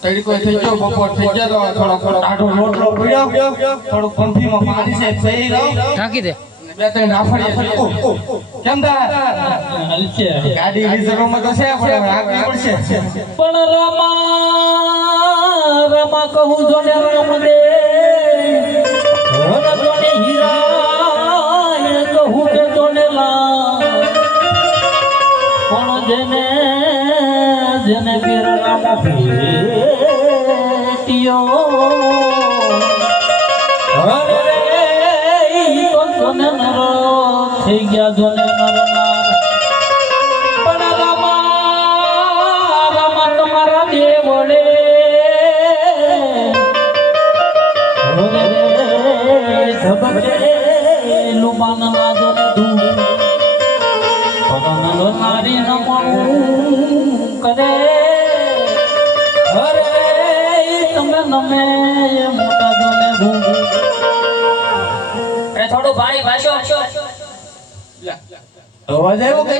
તડકો થઈ ગયો બપોર થઈ ગયો થોડો આડો રોટલો પડ્યો થોડું પંફીમાં પાણી છે પી રહો ઢાંકી દે બે ત્રણ આફડિયા કેમ દા હલશે ગાડી રિઝર્વમાં તો છે પણ રાખવી પડશે પણ રમા કહું જો ને રમ દે હોન જો ને હીરા એ કહું કે જો ને લા પણ જેને પીરલામાં ભેટિયો અરે ઈ તો જોને નર થઈ ગયા જોને નર પણ રમા તમારા દેવડે ધબકે લુમાન ના જોને તું પગન નારી નમણું કરે અરે તમે નમે મોટા જોને ભૂ થોડું ભારી ભાષો અવાજ આવ્યો કે